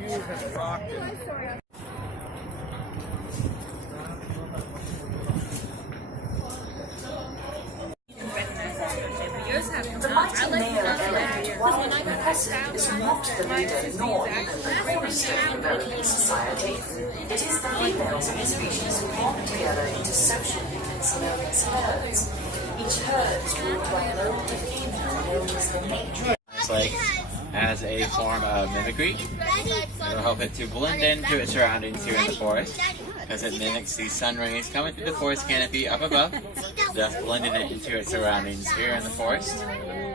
You have rocked it. The mighty male elephant, while impressive, is not the leader nor even the greatest of the American society. It is the females of his species who flock together into social units known as herds. Each herd is ruled by an older female known as the matriarch. Like as a form of mimicry, it'll help it to blend into its surroundings here in the forest, because it mimics the sun rays coming through the forest canopy up above, thus blending it into its surroundings here in the forest.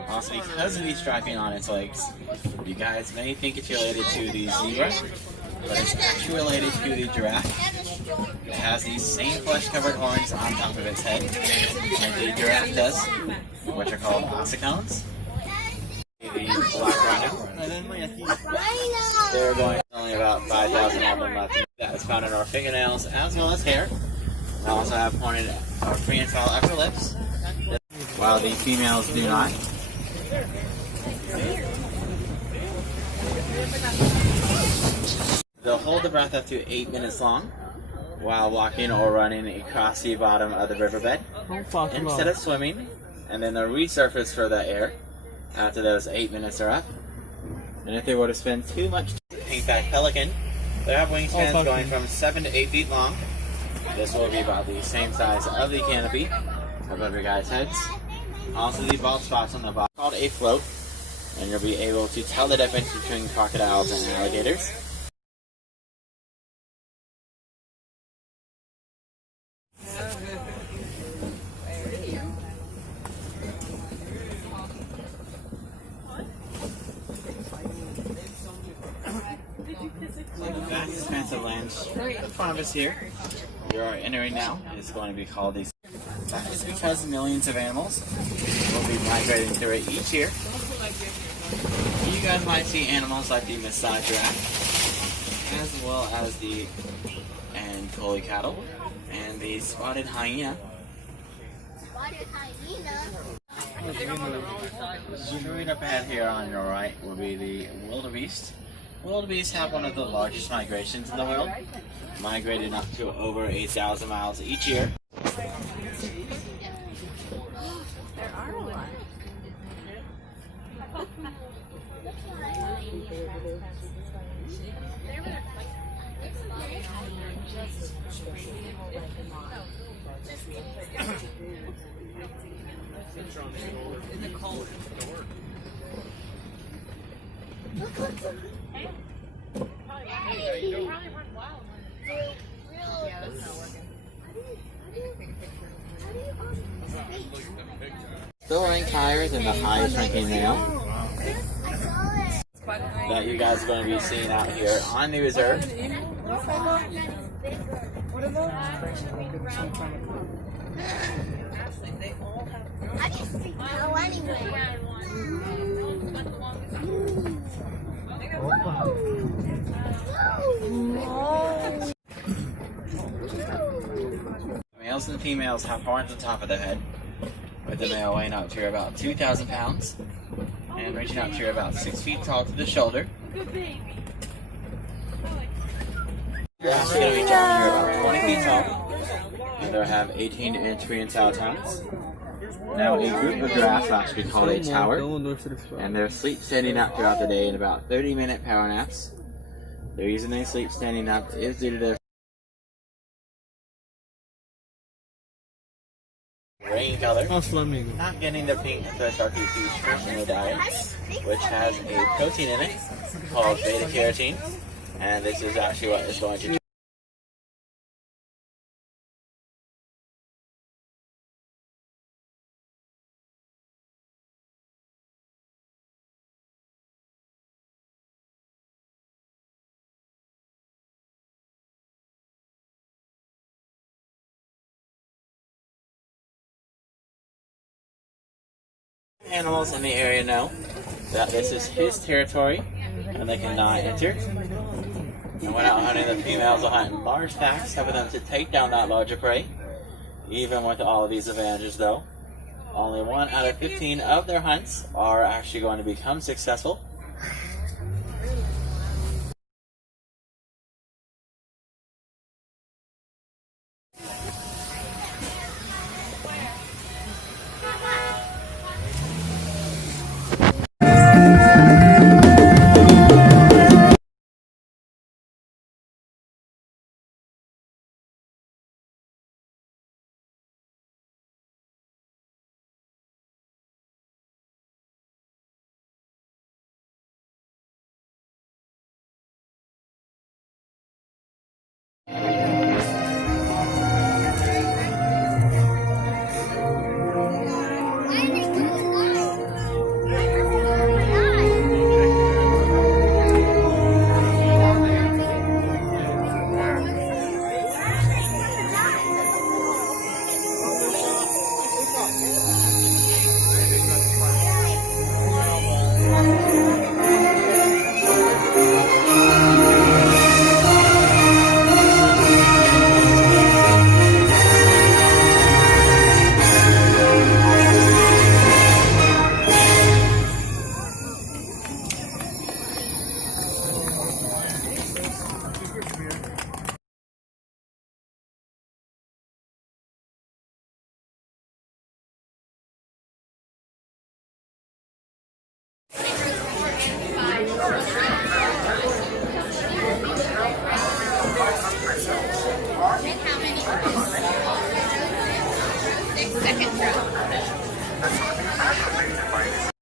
Also, because of the striping on its legs, you guys may think it's related to the zebra, but it's actually related to the giraffe. It has these same flesh-covered horns on top of its head, and the giraffe does, which are called ossicones. The black rhino. They're going only about 5,000 of them left. That is found in our fingernails as well as hair. We also have pointed prehensile upper lips, while the females do not. They'll hold the breath up to 8 minutes long while walking or running across the bottom of the riverbed instead of swimming, and then they'll resurface for the air after those 8 minutes are up. And if they were to spend too much time, pink-backed pelican, they have wingspans going from 7 to 8 feet long. This will be about the same size of the canopy above your guys' heads. Also, the bald spots on the bottom called a float, and you'll be able to tell the difference between crocodiles and alligators. So the vast expanse of land straight in front of us here, we are entering now, is going to be called the. That is because millions of animals will be migrating through it each year. You guys might see animals like the Maasai giraffe, as well as the collie cattle, and the spotted hyena. Straight up ahead here on your right will be the wildebeest. Wildebeest have one of the largest migrations in the world, migrating up to over 8,000 miles each year. There are a lot. In the cold. Still ranked higher than the highest ranking male that you guys are going to be seeing out here on the reserve. I just go anywhere. Males and females have horns on top of their head, with the male weighing up to about 2,000 pounds and reaching up to about 6 feet tall to the shoulder. They're actually going to reach out to about 20 feet tall, and they'll have 18-inch prehensile tongues. Now, a group of giraffes will actually be called a tower, and their sleep standing up throughout the day in about 30-minute power naps. The reason they sleep standing up is due to their rain color, not getting the pink fish or fish in the diet, which has a protein in it called beta carotene, and this is actually what is going to Animals in the area know that this is his territory and they cannot enter. And when out hunting, the females will hunt in large packs, helping them to take down that larger prey. Even with all of these advantages though, only 1 out of 15 of their hunts are actually going to become successful.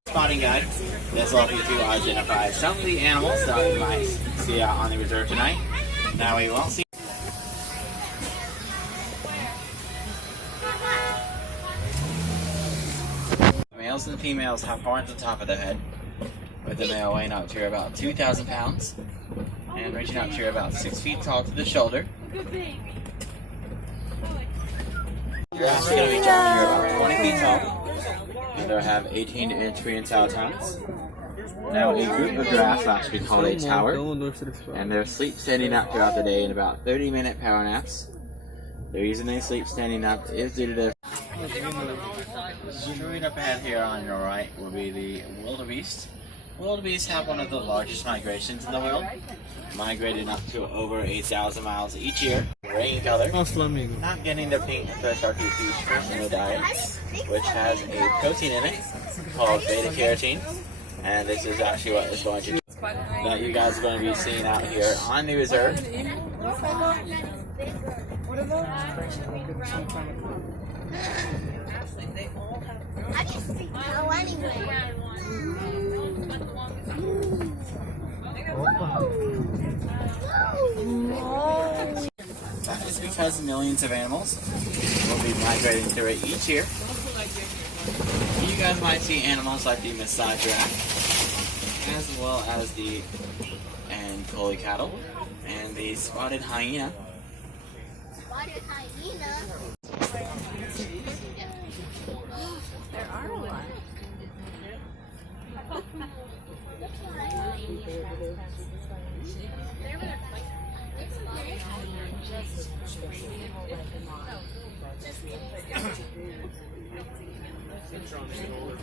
Spotting guide. This will help you to identify some of the animals that we might see out on the reserve tonight. Now we won't see. The males and the females have horns on top of their head, with the male weighing up to about 2,000 pounds and reaching up to about 6 feet tall to the shoulder. Giraffes are going to reach up to about 20 feet tall, and they'll have 18 inch prehensile tongues. Now, a group of giraffes will actually be called a tower, and they'll sleep standing up throughout the day in about 30-minute power naps. The reason they sleep standing up is due to the... Straight up ahead here on your right will be the wildebeest. Wildebeest have one of the largest migrations in the world, migrating up to over 8,000 miles each year. Rain color, not getting the pink fish are huge fish in the diet, which has a protein in it called beta carotene, and this is actually what is going to that you guys are going to be seeing out here on the reserve. I just go anywhere. That is because millions of animals will be migrating through it each year. You guys might see animals like the Maasai giraffe, as well as the collie cattle, and the spotted hyena. Spotted hyena? There are a lot.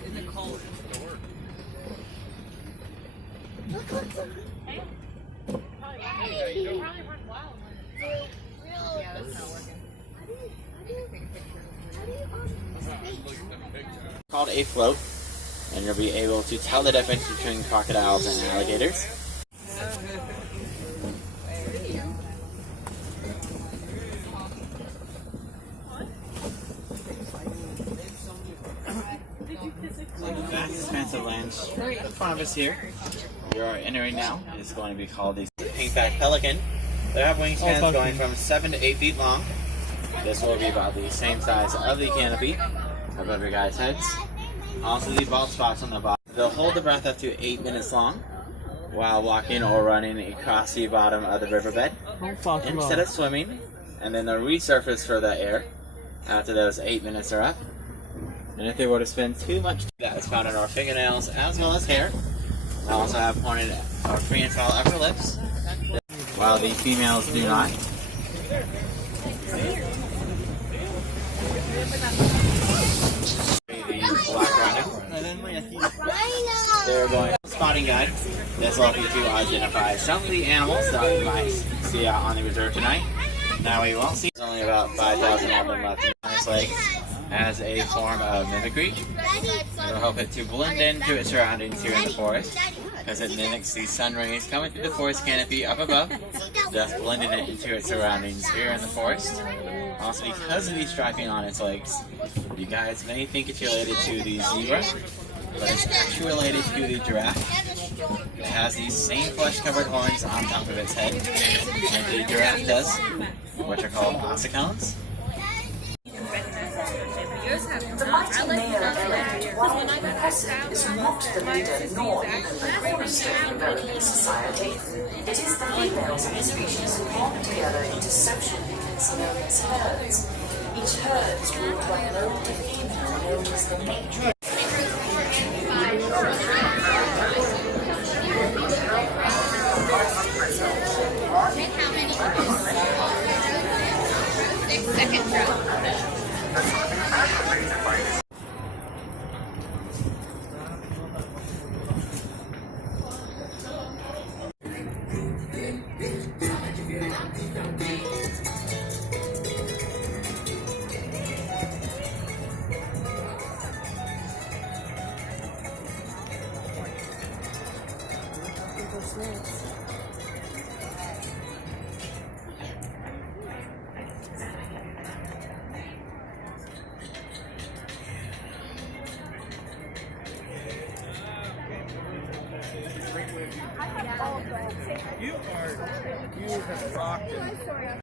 In the cold. Called a float, and you'll be able to tell the difference between crocodiles and alligators. The vast expanse of land straight in front of us here, we are entering now, is going to be called the pink-backed pelican. They have wingspans going from 7 to 8 feet long. This will be about the same size of the canopy above your guys' heads. Also the bald spots on the bottom. They'll hold the breath up to 8 minutes long while walking or running across the bottom of the riverbed instead of swimming, and then they'll resurface for the air after those 8 minutes are up. And if they were to spend too much time, that is found in our fingernails as well as hair. I also have pointed prehensile upper lips, while the females do not. The black rhino. They're going spotting guide. This will help you to identify some of the animals that we might see out on the reserve tonight. Now we won't see. There's only about 5,000 of them left on this lake as a form of mimicry. It'll help it to blend into its surroundings here in the forest, because it mimics the sun rays coming through the forest canopy up above, thus blending it into its surroundings here in the forest. Also, because of the striping on its legs, you guys may think it's related to the zebra, but it's actually related to the giraffe. It has these same flesh-covered horns on top of its head, and the giraffe does, which are called ossicones. The mighty male-elected wild massive is not the leader nor even the cornerstone of American society. It is the females of the species who bond together into social units known as herds. Each herd is ruled by an older female known as the matron. How many? 6 seconds row. You have rocked it.